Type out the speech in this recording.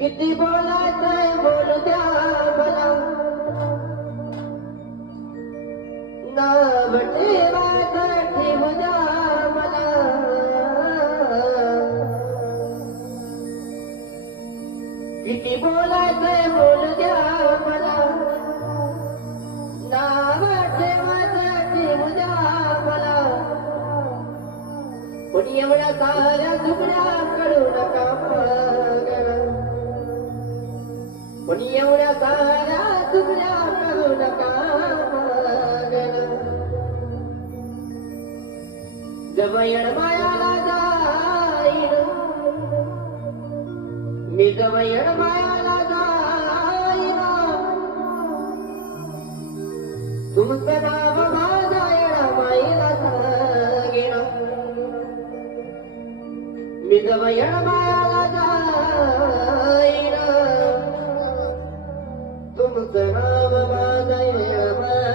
किती बोलायचंय बोल द्या मला, नाव ठेवायचं ठेवू द्या मला. किती बोलायचंय बोल द्या मला, नाव ठेवायचं ठेवू द्या मला. पण एवढ्या साऱ्या चुकड्या करू नका मगर, पण एवढ्या साऱ्या चुकड्या करू नका मगर. जवळ मायाला जाईन मी, जवळ मायाला जाईन. तुमचं नाव माझ्या येणमाईला सांगेन. मी जवळ मायाला जाईन, तुमचं नाव माझ्या येणमाईला